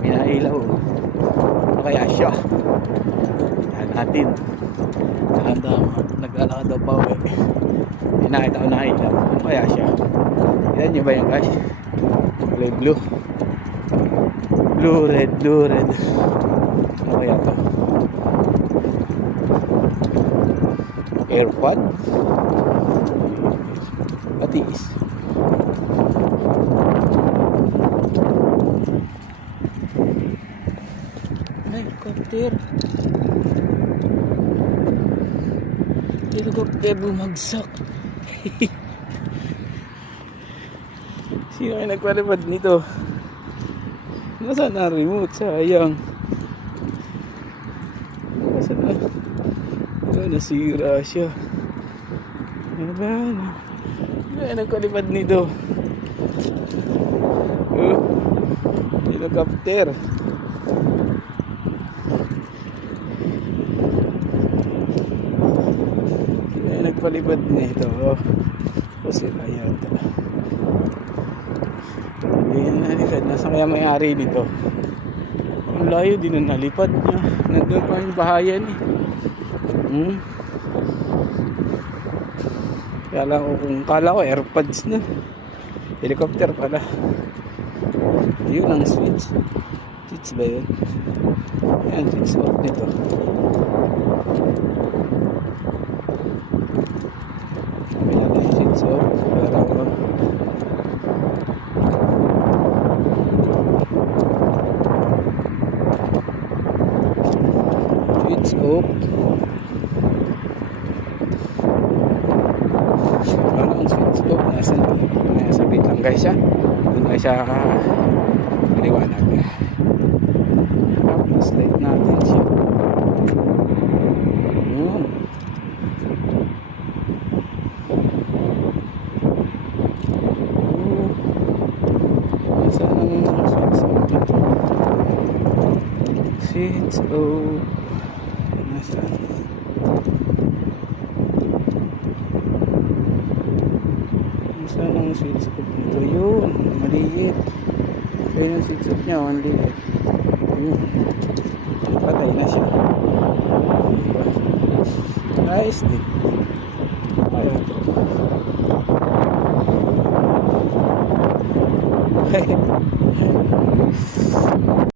pinailaw. Ano kaya siya? Yan natin. Naglalakad daw pa uwi. Pinakita ko na ilaw. Ano kaya siya? Yan nyo ba yan guys? Kulay blue. Blue red. Ano kaya to? Airpod? Patis. Helicopter. Helicopter bumagsak. Sino ay nagpalipad nito? Nasaan na remote? Sayang. Nasaan na? Nasira siya. Sino ay nagpalipad nito? Helicopter. Sino ay nagpalipad nito? Kasi yata. Hindi na nalipad. Nasaan kaya may-ari nito? Ang layo din na nalipad niya. Nandun pa yung bahayan eh. Kala ko airpods na. Helicopter pala. Ayun ang switch. Switch ba yun? Ayan, switch off nito. Ayan yung switch off. Para ko switch off. Ang switch off. Nasa bit lang guys ha. Doon guys siya maliwanag. Tapos light natin siya. Saan ang switch off dito? Switch off. Nasaan? Saan ang switch off nito? Yun, maliit. Ayun ang switch off niya, maliit. Yun. Patay na siya. Nice din.